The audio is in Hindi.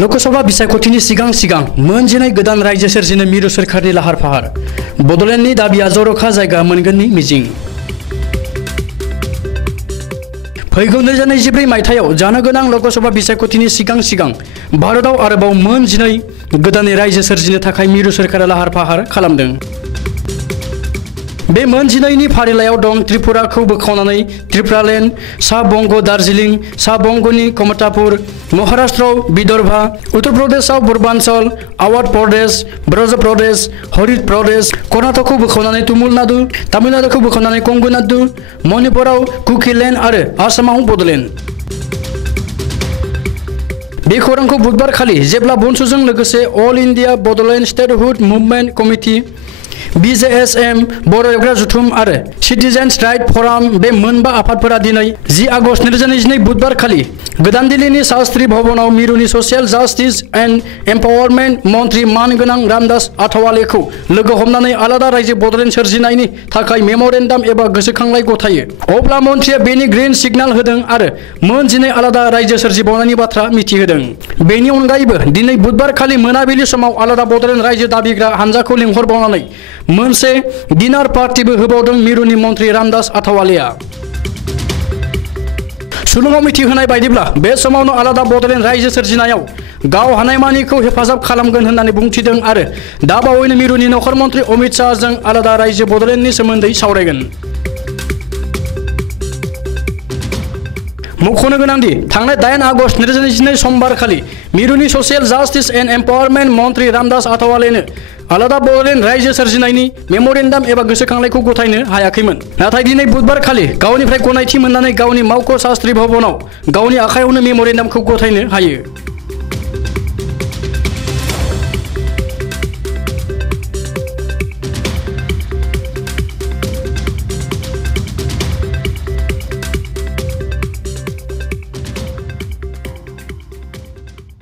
लोकसभा बिसायख'थिनि सिगां मोनजिनै गोदान रायजो सोरजिनो मिरु सोरखारनि लाहार फाहार बड'लेण्डनि दाबिया जर'खा जायगा मोनगोननि मिजिं। फैगौ 2024 मायथाइयाव जानो गोनां लोकसभा बिसायख'थिनि सिगां भारतआव आरोबाव मोनजिनै गोदान रायजो सोरजिनो थाखाय मिरु सोरखारा लाहार फाहार खालामदों। बे मोनजिनैनि फारिलाइयाव दं त्रिपुराखौ बोखावनानै त्रिपुरालेण्ड, सा बंग दार्जिलिं, सा बंगनि कमतापुर, महाराष्ट्रआव विदर्भा, उत्तर प्रदेशआव पूर्वांचल, आवाध प्रदेश, ब्रज प्रदेश, हरित प्रदेश, कर्नाटकखौ बोखावनानै तामिलनाडुखौ बोखावनानै कंगनाडु, मणिपुराव कुकिलेण्ड आरो आसामाव बड'लेण्ड। बे खौरांखौ बुधबार खालि जेब्ला बनसुजों लोगोसे all India Bodoland statehood movement committee, BJSM, बर' एवग्रा जुथुम आरो सिटिजेन्स राइट फराम बे मोनबा आफादफोरा दिनै 10 आगस्ट 2022 बुधबार खालि गोदान दिल्लीनि शास्त्री भवनाव मिरुनि ससियेल जास्टिस एन्ड एम्पावारमेन्ट मन्त्रि मानगोनां रामदास आथवालेखौ लोगो हमनानै आलादा रायजो बड'लेण्ड सोरजिनायनि थाखाय मेम'रेन्डाम एबा गोसोखांलाइ गथायो। अब्ला मन्थ्रिया बेनि ग्रीन सिगनाल होदों आरो मोनजिनै आलादा रायजो सोरजिबावनायनि बाथ्रा मिथिहोदों। बेनि अनगायैबो दिनै बुधबार खालि मोनाबिलि समाव आलादा बड'लेण्ड रायजो दाबिग्रा हानजाखौ लिंहरबावनानै मोनसे डिनार पार्टीबो होबावदों मिरुनि मन्त्रि रामदास आथवालेया। सुलुङाव मिथिहोनाय बायदिब्ला बे समावनो आलादा बड'लेण्ड रायजो सोरजिनायाव गाव हानायमानिखौ हेफाजाब खालामगोन होननानै बुंथिदों आरो दाबावैनो मिरुनि नखर मन्त्रि अमित शाहजों आलादा रायजो बड'लेण्डनि सोमोन्दै सावरायगोन। मख'नो गोनांदि थांनाय 8 आगस्ट 2022 समबार खालि मिरुनि ससियेल जास्टिस एन्ड एम्पावारमेन्ट मन्त्रि रामदास आथवालेनो आलादा बड'लेण्ड रायजो सोरजिनायनि मेम'रेन्डाम एबा गोसोखांलाइखौ गथायनो हायाखैमोन। नाथाय दिनै बुधबार खालि गावनिफ्राय गनायथि मोननानै गावनि मावख' शास्त्री भवनाव गावनि आखायावनो मेम'रेन्डामखौ गथायनो हायो।